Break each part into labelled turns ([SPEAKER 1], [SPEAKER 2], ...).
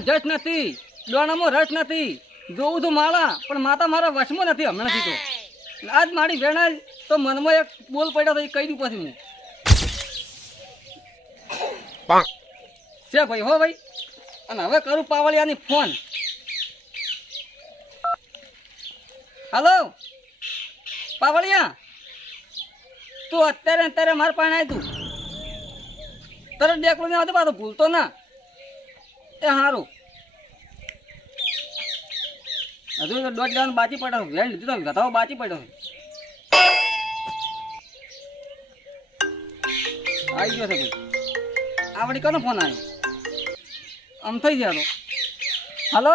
[SPEAKER 1] દોણામાં જશ નથી. દોણામાં રસ નથી. જોવું છું માળા પણ માતા મારા વશમાં નથી હમણાંથી તો. આજ મારી વેણા તો મનમાં એક બોલ પડ્યો તો એ કહી દઉં પછી હું. છે ભાઈ હો ભાઈ. અને હવે કરું પાવળિયાની ફોન. હલો? પાવળિયા? તું અત્યારે અત્યારે મારા પાસે આય તું. તરત ડેકલો ને આવતો પાછો ભૂલતો ના. એ સારું હજુ તો દોઢ લેવાનું બાજી પડ્યો વેલ લીધું તો ગધાવો બાજી પડ્યો આવી ગયો છે ભાઈ. આ કોનો ફોન આવ્યો? આમ થઈ ગયા તો હલો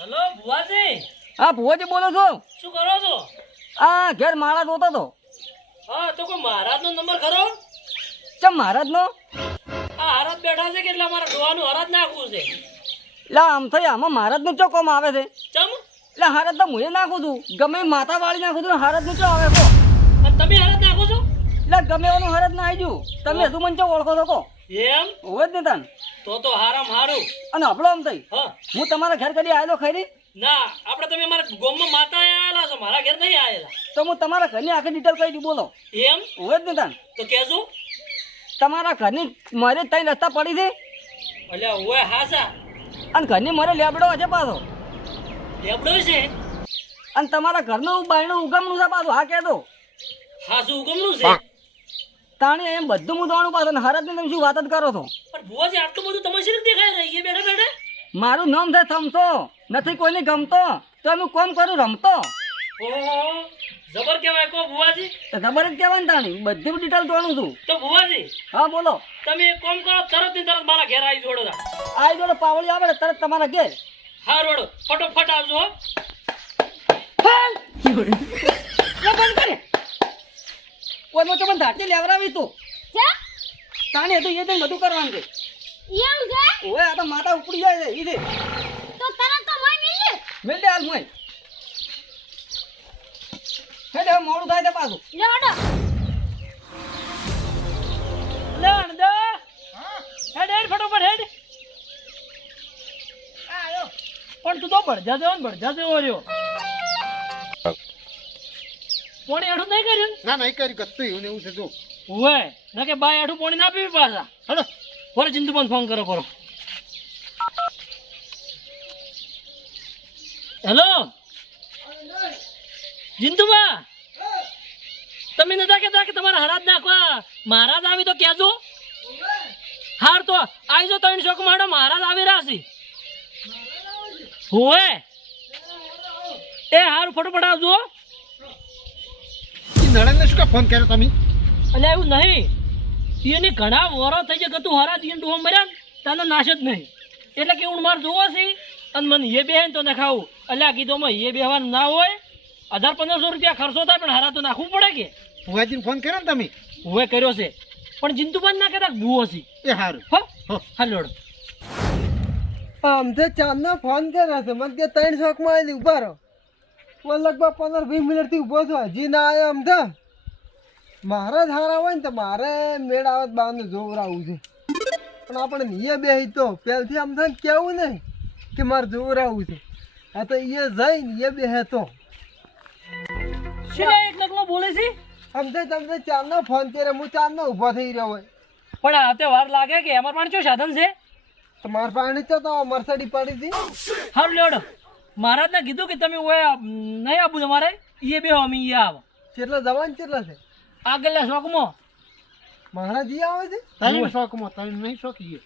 [SPEAKER 2] હલો ભુવાજી.
[SPEAKER 1] હા ભુવાજી બોલો છો.
[SPEAKER 2] શું કરો છો?
[SPEAKER 1] આ ઘેર માળા જોતો તો
[SPEAKER 2] હા તો કોઈ મહારાજનો નંબર ખરો?
[SPEAKER 1] ચમ મહારાજનો?
[SPEAKER 2] હરાજ બેઠા છે કે એટલે અમારે ડોવાનું હરાજ નાખવું છે?
[SPEAKER 1] એટલે આમ થઈ આમાં મહારાજનું ચોકમ આવે છે?
[SPEAKER 2] ચમ?
[SPEAKER 1] એટલે હારત તો હું નાખું છું. ગમે માતા વાળી નાખું છું હારતનું ચો આવે કો?
[SPEAKER 2] તમે હારત નાખો છો?
[SPEAKER 1] એટલે ગમે એનું હારત ના આવી તમે હજુ મને ચો ઓળખો છો કો?
[SPEAKER 2] એમ?
[SPEAKER 1] હોય જ ને તન.
[SPEAKER 2] તો તો હારામ હારું.
[SPEAKER 1] અને હપડો આમ થઈ?
[SPEAKER 2] હું.
[SPEAKER 1] તમારા ઘર કદી આવેલો ખરી?
[SPEAKER 2] ના આપણે તમે અમારા ગોમમાં માતા આયેલા છો મારા ઘેર નહીં આયેલા.
[SPEAKER 1] તો હું તમારા ઘરની આખી ડિટેલ કહી દઉં બોલો.
[SPEAKER 2] એમ?
[SPEAKER 1] હોય જ ને તન.
[SPEAKER 2] તો કહેજો.
[SPEAKER 1] તમારા ઘરની મારે તઈ રસ્તા પડી છે?
[SPEAKER 2] અલ્યા ઓય હાસા
[SPEAKER 1] અને ઘરની મારે લેબડો છે પાછો.
[SPEAKER 2] લેબડો છે?
[SPEAKER 1] અને તમારા ઘરનું બાયણું ઉગમનું છે પાછું હા કહેતો.
[SPEAKER 2] હાસું ઉગમનું છે?
[SPEAKER 1] તાણી એમ બધું હું દોણું પાછું ને તમે શું વાત જ કરો છો?
[SPEAKER 2] પણ ભુવાજી આટલું બધું તમે શી દેખાય? રહી બેઠા બેઠા?
[SPEAKER 1] મારું નામ છે થમતો નથી કોઈને ગમતો. તો એનું કોમ કરું રમતો.
[SPEAKER 2] ઓહો. જબર કહેવાય કો ભુવાજી?
[SPEAKER 1] તો ખબર જ કહેવાય ને તાણી. બધી ડિટેલ જોવાનું છું.
[SPEAKER 2] તો ભુવાજી
[SPEAKER 1] હા બોલો.
[SPEAKER 2] તમે એક કામ કરો તરત ને તરત મારા ઘેર આવી જોડો
[SPEAKER 1] આવી જોડો પાવળી આવે ને તરત તમારા ઘેર.
[SPEAKER 2] હા રોડો. ફટોફટ આવજો
[SPEAKER 1] બંધ કરે કોઈ મોટો પણ ધાટી લેવરાવી તું. તાણી હતું એ તો બધું કરવાનું છે.
[SPEAKER 3] એમ છે
[SPEAKER 1] ઓય આ તો માતા ઉપડી જાય છે ઈ છે
[SPEAKER 3] તો તરત તો મોય મિલી
[SPEAKER 1] મિલ દે હાલ મોય હે દે મોડું થાય તે પાછું.
[SPEAKER 3] લેડો
[SPEAKER 2] લે અણદા હેડ હેડ ફટોફટ હેડ. પણ તું તો ભડજા જેવો ને ભડજા જેવો રહ્યો. પોણી આઠું નહીં કર્યું?
[SPEAKER 4] ના નહીં કરી કતું એવું ને એવું છે જો.
[SPEAKER 2] હોય ના કે બાય આઠું પોણી ના પીવી પાછા. હલો ફોર ચિંતુબન ફોન કરો કરો. હેલો જિંતુબા તમે નતા કહેતા કે તમારે હરાજ નાખવા? મહારાજ આવી તો કહેજો. હાર તો આવીજો ત્રણ શોક માડો મહારાજ આવી રહ્યા છે. હોય એ હારું ફટોફટ આવજો
[SPEAKER 4] નળનને શું કા ફોન કર્યો તમે?
[SPEAKER 2] અલે એવું નહીં. એને ઘણા વરો થઈ જાય તું હરા દીન ડોમ મર્યા તને નાશ જ નહીં. એટલે કે હું માર જોવો છે અને મને એ બેહે ને તો ના ખાવું એટલે આ કીધોમાં એ બેહવાનું ના હોય. હજાર પંદરસો રૂપિયા ખર્ચો થાય પણ હારા તો નાખવું પડે કે?
[SPEAKER 4] ભુવાજીને ફોન કર્યો ને તમે?
[SPEAKER 2] હુએ કર્યો છે. પણ જીંતુબાન ના કહેતા ભૂવો છે.
[SPEAKER 4] એ સારું
[SPEAKER 2] હો?
[SPEAKER 4] હો.
[SPEAKER 2] હાલો
[SPEAKER 5] આમ તો ચાંદનો ફોન કર્યો છે મને કે ત્રણ ચોકમાં આવી ઊભા રહો. હું લગભગ પંદર વીસ મિનિટથી ઊભો છું હજી ના આવ્યો આમ તો મારે જ હારા હોય ને તો મારે મેળ આવે આવું જોવરાવું છે. પણ આપણે નીએ બે તો પહેલથી આમ થાય કેવું નહીં કે મારે જોવરાવું છે. આ તો એ જઈને એ બે તો.
[SPEAKER 2] શું એક લગલો બોલે છે?
[SPEAKER 5] તો તમને ચાંદનો ફોન કર્યો હું ચાંદનો ઊભો થઈ રહ્યો હોય.
[SPEAKER 2] પણ આ તે વાર લાગે કે અમાર પાસે શું સાધન છે?
[SPEAKER 5] તો મારા પાસે તો તો મરસડી પડી હતી.
[SPEAKER 2] હારું લેવડો મહારાજને કીધું કે તમે ઓય નહીં આપું તમારે એ બે અમે એ આવો.
[SPEAKER 5] કેટલા જવાન કેટલા છે?
[SPEAKER 2] આગળના શોખમાં.
[SPEAKER 5] મહારાજ ઈ આવે છે?
[SPEAKER 4] તમે શોખમાં તમે નહીં શોખીએ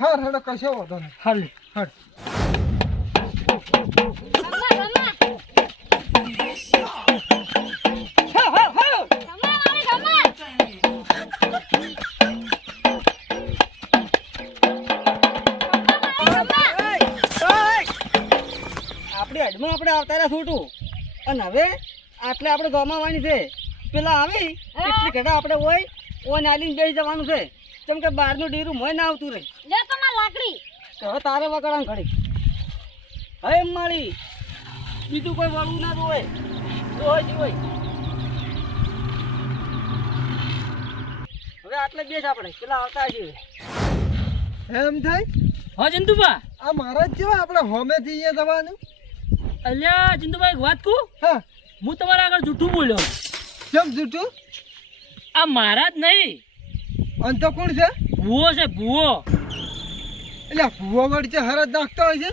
[SPEAKER 5] હા રડો કશો વાંધો નહીં.
[SPEAKER 2] હાલ.
[SPEAKER 5] હટ
[SPEAKER 1] આવતા છૂટું. અને હવે આટલે આપણે ગમાવાની છે. પેલા આવી એટલી ઘટા આપણે હોય ઓન આલીને બેસી જવાનું છે. કેમ કે બહારનું ડીરું મોય ના આવતું રહે.
[SPEAKER 3] લે તમાર લાકડી.
[SPEAKER 1] હવે તારે વગાડવાનું ઘડી. હવે માળી બીજું કોઈ વળવું ના હોય હોય જી હોય હવે આટલે બેસ આપણે પેલા આવતા છીએ
[SPEAKER 5] એમ થાય?
[SPEAKER 2] હા જંતુભા.
[SPEAKER 5] આ મારા જ જેવા આપણે હોમેથી અહીંયા જવાનું?
[SPEAKER 2] અલ્યા ચિંતુભાઈ એક વાત કહું?
[SPEAKER 5] હા.
[SPEAKER 2] હું તમારા આગળ જૂઠું બોલ્યો.
[SPEAKER 5] કેમ જૂઠું?
[SPEAKER 2] આ મારા જ નહીં.
[SPEAKER 5] અન તો કોણ છે?
[SPEAKER 2] ભૂવો છે ભૂવો.
[SPEAKER 5] એટલે ભૂવો વળી છે હરજ નાખતો હોય છે?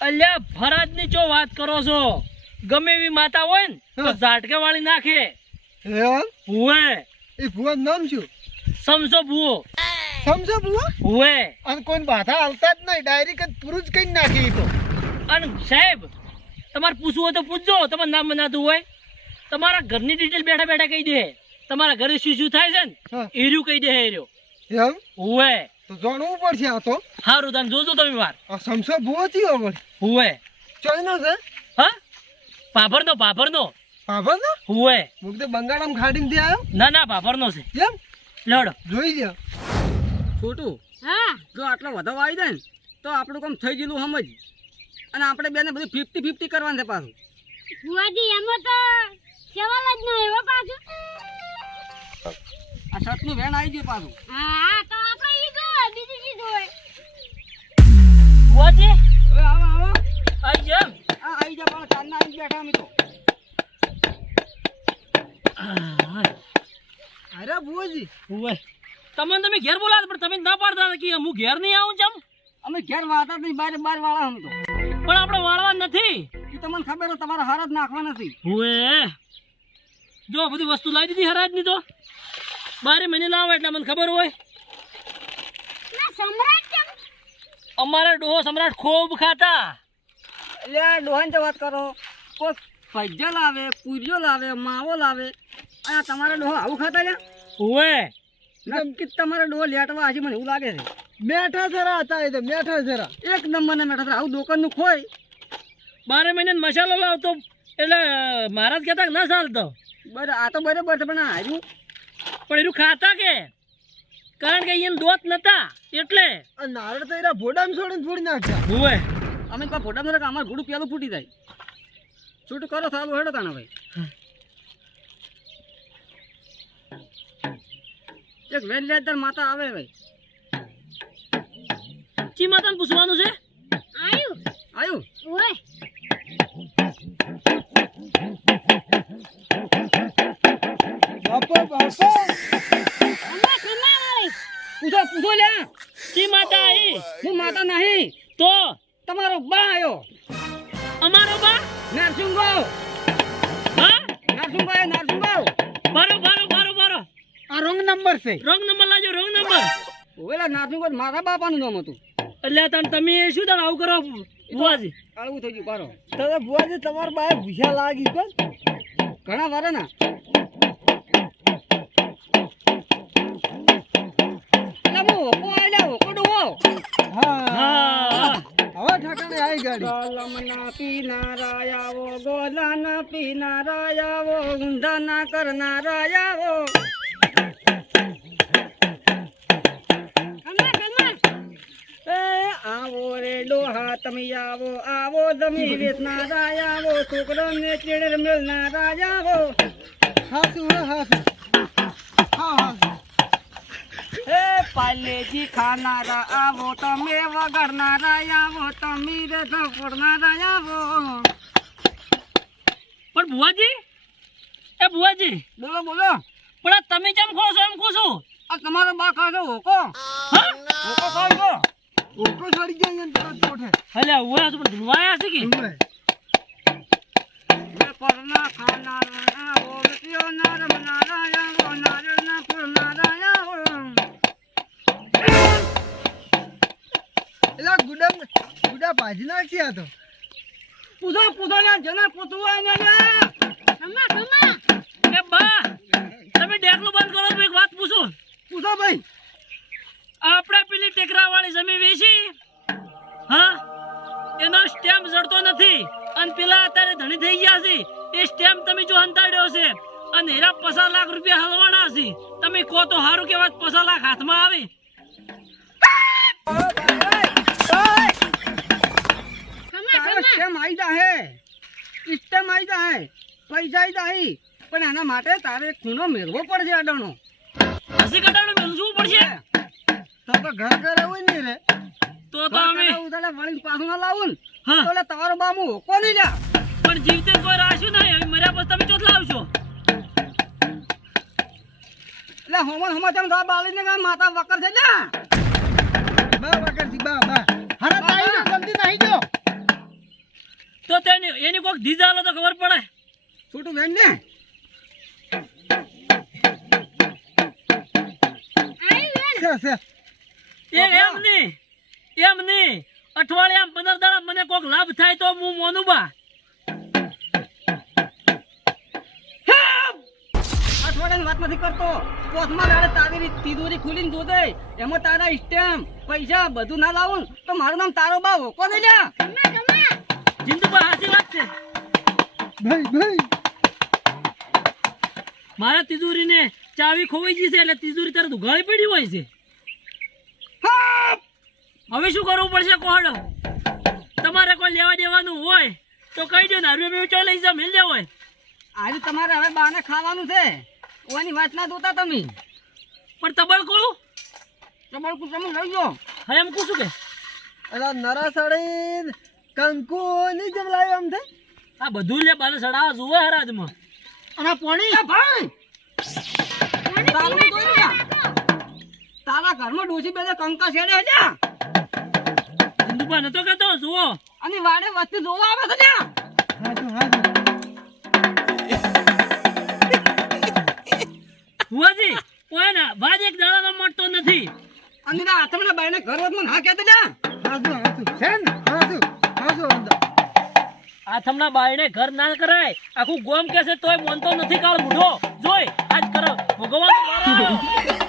[SPEAKER 2] અલ્યા ફરજની ચો વાત કરો છો? ગમે એવી માતા હોય ને તો ઝાટકે વાળી નાખે. ભૂવે.
[SPEAKER 5] એ ભૂવા નામ શું?
[SPEAKER 2] સમજો ભૂવો.
[SPEAKER 5] સમજો ભૂવો?
[SPEAKER 2] ભૂવે.
[SPEAKER 4] અને કોઈ બાધા હાલતા જ નહીં ડાયરેક્ટ જ પૂરું જ કઈ નાખી તો.
[SPEAKER 2] અને સાહેબ તમારે પૂછવું હોય તો પૂછજો. તમારે નામ બનાતું હોય. તમારા ઘરની ડિટેલ બેઠા બેઠા કહી દે. તમારા ઘરે શું શું થાય છે ને? એર્યું કહી દે એર્યો
[SPEAKER 5] એમ
[SPEAKER 2] હુવે
[SPEAKER 5] તો જાણવું પડશે આ તો.
[SPEAKER 2] સારું તમે જોજો તમે વાર.
[SPEAKER 5] આ સમસો ભૂવો થયો
[SPEAKER 2] હુવે
[SPEAKER 5] ચોઈનો છે?
[SPEAKER 2] હા? પાભરનો પાભરનો.
[SPEAKER 5] પાભર ને
[SPEAKER 2] હુવે
[SPEAKER 5] હું તો બંગાળામાં થી આવ્યો?
[SPEAKER 2] ના ના પાભરનો છે.
[SPEAKER 5] એમ?
[SPEAKER 2] લડ.
[SPEAKER 5] જોઈ લ્યો.
[SPEAKER 1] છોટું
[SPEAKER 3] હા.
[SPEAKER 1] જો આટલો વધુ આવી જાય ને તો આપણું કામ થઈ ગયેલું સમજ. અને આપણે બેને બધું ફિફ્ટી ફિફ્ટી કરવાનું છે પાછું.
[SPEAKER 3] ભુવાજી એમાં તો સવાલ જ નહીં એવો પાછું.
[SPEAKER 1] આ શર્ટનું વેણ આવી ગયું પાછું.
[SPEAKER 3] હા તો આપણે ઈ જોવે બીજી ચીજ હોય.
[SPEAKER 2] ભુવાજી?
[SPEAKER 1] હવે આવો આવો.
[SPEAKER 2] આવી જેમ
[SPEAKER 1] આ આવી જા પણ કાલના આવી બેઠા અમે તો.
[SPEAKER 5] અરે ભૂવાજી.
[SPEAKER 2] હુવે તમને તમે ઘેર બોલાવો પણ તમે ના પાડતા કે હું ઘેર નહીં આવું ચમ
[SPEAKER 1] અમે ઘેર વાળતા નહીં બાર બાર વાળા અમે તો.
[SPEAKER 2] પણ આપણે વાળવા નથી.
[SPEAKER 1] એ તમને ખબર હોય તમારે હાર નાખવા નથી.
[SPEAKER 2] હુવે જો બધી વસ્તુ લાવી દીધી હરાજની તો. બારે મહિને લાવો એટલે મને ખબર હોય.
[SPEAKER 3] ના
[SPEAKER 2] અમારા ડોહો સમ્રાટ ખૂબ ખાતા.
[SPEAKER 1] એટલે આ ડોહાની વાત કરો કોઈ ભજ્જો લાવે પૂરીઓ લાવે માવો લાવે. અને આ તમારા ડોહો આવું ખાતા છે
[SPEAKER 2] હુવે
[SPEAKER 1] નક્કી તમારા ડોહો લેટવા હજી મને એવું લાગે છે.
[SPEAKER 5] મેઠા જરા હતા એ તો મેઠા જરા.
[SPEAKER 1] એક નંબરના મેઠા જરા. આવું દુકાનનું ખોય.
[SPEAKER 2] બારે મહિને મસાલો લાવતો. એટલે મારા જ કહેતા કે ના ચાલતો.
[SPEAKER 1] બરાબર આ તો બરાબર છે પણ હાર્યું.
[SPEAKER 2] પણ એનું ખાતા કે? કારણ કે અહીંયા દોત નતા એટલે.
[SPEAKER 5] નારળ તો એના ભોડામાં છોડીને ફોડી નાખ્યા
[SPEAKER 2] હુવે.
[SPEAKER 1] અમે તો ફોટા નથી અમારું ઘોડું પેલું ફૂટી જાય. છૂટ કરો સારું હેડો તાણા ભાઈ. એક વેલ લેતર માતા આવે ભાઈ.
[SPEAKER 2] ચી માતાને પૂછવાનું છે?
[SPEAKER 3] આયુ.
[SPEAKER 1] આયુ.
[SPEAKER 3] ઓય.
[SPEAKER 5] બાપા બાપા.
[SPEAKER 3] અમ્મા ખમા ઓય
[SPEAKER 1] પૂછો પૂછો લે
[SPEAKER 2] ચી માતા આઈ
[SPEAKER 1] હું માતા નહીં.
[SPEAKER 2] તો?
[SPEAKER 1] તમારો બા આયો.
[SPEAKER 2] અમારો બા?
[SPEAKER 1] નરસિંહો
[SPEAKER 2] હા?
[SPEAKER 1] નરસિંહો આવ્યો નરસિંહો
[SPEAKER 2] બરો બરો બરો બારો
[SPEAKER 5] આ રોંગ નંબર છે.
[SPEAKER 2] રોંગ નંબર લાજો રોંગ નંબર.
[SPEAKER 1] ઓલા નરસિંહો મારા બાપાનું નામ હતું.
[SPEAKER 2] એટલે તણ તમે શું તણ આવું કરો બુવાજી
[SPEAKER 1] આવું થઈ ગયું પારો
[SPEAKER 5] તમે બુવાજી તમારા બાય ભૂસા લાગી કોણ
[SPEAKER 1] ઘણા વારે ના. એટલે હું હોકો આલ્યા હોકો ડોહો
[SPEAKER 5] હા
[SPEAKER 2] હા
[SPEAKER 5] હવે ઠાકાણે આવી ગાડી
[SPEAKER 1] ગોલમના પીનારા આવો ગોલાના પીનારા આવો ઊંધાના કરનારા આવો
[SPEAKER 3] ખમા ખમા
[SPEAKER 1] એ આવો રે ડોહા તમે આવો આવો જમી વેચનારા આવો છોકરાને ચેડર મેલનારા આવો.
[SPEAKER 5] હાસુ હાસુ. હા હા
[SPEAKER 1] એ પાલેજી ખાનારા આવો તમે વગડનારા આવો તમે રે ધપડનારા આવો.
[SPEAKER 2] પણ બુવાજી એ બુવાજી
[SPEAKER 1] બોલો બોલો.
[SPEAKER 2] પણ તમે કેમ ખો છો એમ છું?
[SPEAKER 1] આ તમારો બા ખાશો હોકો.
[SPEAKER 2] હા?
[SPEAKER 1] હોકો ખાશો
[SPEAKER 5] ઓકો સડી ગયા ને તરત કોઠે
[SPEAKER 2] હલે આ તો ધુવાયા છે કે?
[SPEAKER 5] ઉભરે.
[SPEAKER 1] પરના ખાનારા રૂપિયો ના ફૂલનારા આવો
[SPEAKER 5] એલા ગુડા ગુડા ભાજી નાખી તો.
[SPEAKER 1] પૂછો પૂછો ને. જેને ને
[SPEAKER 2] એ બા તમે ડેકલું બંધ કરો તો એક વાત પૂછું.
[SPEAKER 1] પૂછો ભાઈ
[SPEAKER 2] આપણે પેલી ટેકરા વાળી જમીન વેચી? હા? એનો સ્ટેમ્પ જડતો નથી. અને પેલા અત્યારે ધણી થઈ ગયા છે. એ સ્ટેમ્પ તમે જો હંતાડ્યો છે. અને એરા પચાસ લાખ રૂપિયા હલવાના છે. તમે કહો તો સારું કે વાત પચાસ લાખ હાથમાં આવે.
[SPEAKER 1] સ્ટેમ આવી જાહે. સ્ટેમ આવી જાહે. પૈસા આવી પણ એના માટે તારે ખૂનો ખૂણો મેળવો પડશે અડાણો.
[SPEAKER 2] હસી કટાડું મેળવું પડશે?
[SPEAKER 5] તમે ઘર ઘરે હોય ને રે.
[SPEAKER 2] તો તો અમે
[SPEAKER 1] ઉધારે વળીને પાછું લાવું
[SPEAKER 2] હા.
[SPEAKER 1] તો તમારો બામુ હોકો નહીં લ્યા
[SPEAKER 2] પણ જીવતે કોઈ રાખ્યું નહીં મર્યા પછી તમે ચોથ લાવશો
[SPEAKER 1] એટલે હોમન હોમન તેમ થવા બાળીને કાં માતા વકર છે લ્યા
[SPEAKER 5] બા વગરથી બા બા.
[SPEAKER 4] હરા તાઈને જલ્દી નાહી જો
[SPEAKER 2] તો તેની એની કોઈક ધીજા આલો તો ખબર પડે.
[SPEAKER 1] છોટું બેન ને.
[SPEAKER 5] છે છે.
[SPEAKER 2] એ એમ નહીં એમ નહીં. અઠવાડિયામાં પંદર દાડા મને કોઈક લાભ થાય તો હું મોનું બા
[SPEAKER 1] અઠવાડિયાની વાત નથી કરતો. પોથમાં લાડે તારી તિજોરી ખુલીને એમાં તારા સ્ટેમ્પ પૈસા બધું ના લાવું તો મારું નામ તારો બા હોકો નહીં લ્યા.
[SPEAKER 2] જિંદુબા સાચી વાત છે.
[SPEAKER 5] ભાઈ ભાઈ.
[SPEAKER 2] મારા તિજોરીને ચાવી ખોવાઈ ગઈ છે એટલે તિજોરી તારે ઉઘાડી પડી હોય છે. હવે શું કરવું પડશે કોહડો તમારે કોઈ લેવા દેવાનું હોય તો કહી દો ને હરવે મેં ચો લઈ જાવ મિલ હોય.
[SPEAKER 1] આજે તમારે હવે બાને ખાવાનું છે. ઓની વાત ના દોતા તમે.
[SPEAKER 2] પણ તબલ કોળું
[SPEAKER 1] તમારું તમે લઈ જાઓ
[SPEAKER 2] હા એમ કહું છું કે?
[SPEAKER 5] અરે નરાસડી નરા કંકુ ની જેમ લાવ્યો એમ થાય
[SPEAKER 2] આ બધું લે બાને સડાવા જુએ હરાજમાં.
[SPEAKER 4] અને પોણી.
[SPEAKER 1] એ ભાઈ! તારું ઘરમાં ડોસી બે કંકા છેડે લ્યા
[SPEAKER 2] જિંદુબા નતો કહેતો જુઓ.
[SPEAKER 1] અને વાડે વસ્તી જોવા આવે
[SPEAKER 5] તો હા તો
[SPEAKER 2] ભુવાજી ના વાજ એક દાડાનો મળતો નથી.
[SPEAKER 1] અને ના હાથમણા બાઈને ઘર વચમાં હા કહેતા
[SPEAKER 5] ને હા તો હા તો અંદર
[SPEAKER 2] આથમના બાયણે ઘર ના કરાય. આખું ગોમ કેસે તોય મોનતો નથી કાળ મૂઢો. જોઈ આજ કરો. ભગવાન
[SPEAKER 1] હવે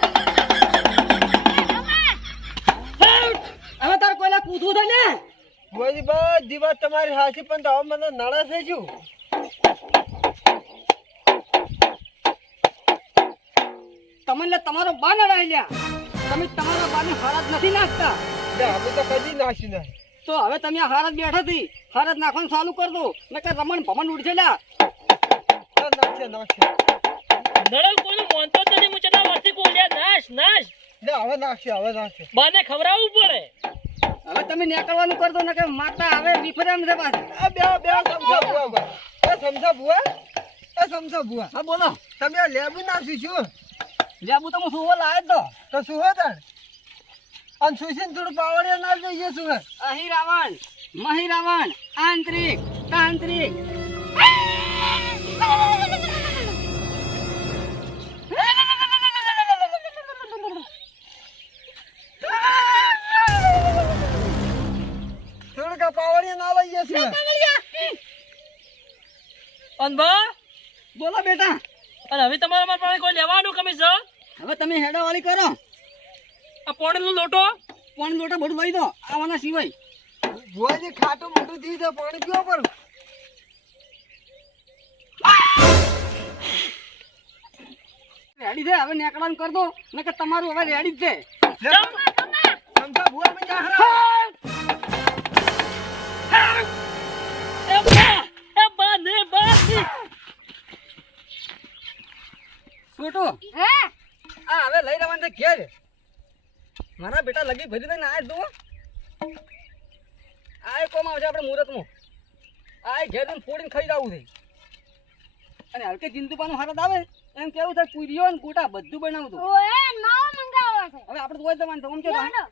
[SPEAKER 1] તારે કોઈલા પૂછવું છે ને
[SPEAKER 5] બધી વાત તમારી સાચી પણ તો મને નડે થઈ શું?
[SPEAKER 1] તમને તમારો બા નડાઈ લ્યા. તમે તમારા બાને હારાત નથી નાખતા.
[SPEAKER 5] અમે તો કદી નાખી નહીં
[SPEAKER 1] તો હવે તમે આ હારત બેઠા હતી હારત નાખવાનું ચાલુ કર દો નકર રમણ ભમણ ઉડશે લ્યા.
[SPEAKER 5] નાખશે નાખશે.
[SPEAKER 2] નડલ કોઈનું મોનતો તો નહીં મુચના વર્ષથી કોલ્યા નાશ નાશ.
[SPEAKER 5] લે હવે નાખશે હવે નાખશે.
[SPEAKER 2] બાને ખવડાવવું પડે.
[SPEAKER 1] હવે તમે નીકળવાનું કરતો ને કે માતા હવે વિફરેમ એમ છે પાછી.
[SPEAKER 5] આ બે બે સમજા બુઆ એ સમજા બુઆ એ સમજા બુઆ
[SPEAKER 1] હા બોલો.
[SPEAKER 5] તમે લેબુ નાસી શું
[SPEAKER 1] લેબુ તો હું સુવો લાયો તો.
[SPEAKER 5] તો શું હો તાણ. અને સુશીન થોડું પાવડિયા ના જોઈએ શું હે
[SPEAKER 1] અહી રાવણ મહી રાવણ આંતરિક તાંત્રિક.
[SPEAKER 5] ના લઈએ શું હે
[SPEAKER 2] અન બા
[SPEAKER 1] બોલો બેટા.
[SPEAKER 2] અને હવે તમારા મારા પાસે કોઈ લેવાનું કમી છે
[SPEAKER 1] હવે તમે હેડા વાળી કરો.
[SPEAKER 2] આ પોણેલનો લોટો?
[SPEAKER 1] પાણી લોટા બધું લઈ દો આવાના સિવાય.
[SPEAKER 5] બુઆજી ખાટું મોટું થઈ જાય પાણી પીવો
[SPEAKER 1] રેડી છે હવે નીકળવાનું કર દો. નકર તમારું હવે રેડી જ છે.
[SPEAKER 5] મેં
[SPEAKER 1] છોટું
[SPEAKER 3] હે?
[SPEAKER 1] આ હવે લઈ લેવાનું છે ઘેર. મારા બેટા લગી ભરી દઈને આ દો આ કોમ આવશે આપણે મુહૂર્તમાં. આ ઘેર ને ફોડીને ખાઈ જવું છે. અને હલકે ચિંતુપાનું હારત આવે એમ કેવું થાય પૂરીઓ ને ગોટા બધું
[SPEAKER 3] બનાવતું
[SPEAKER 1] હવે આપણે તો હોય જવાનું તો આમ?
[SPEAKER 3] લેવડો.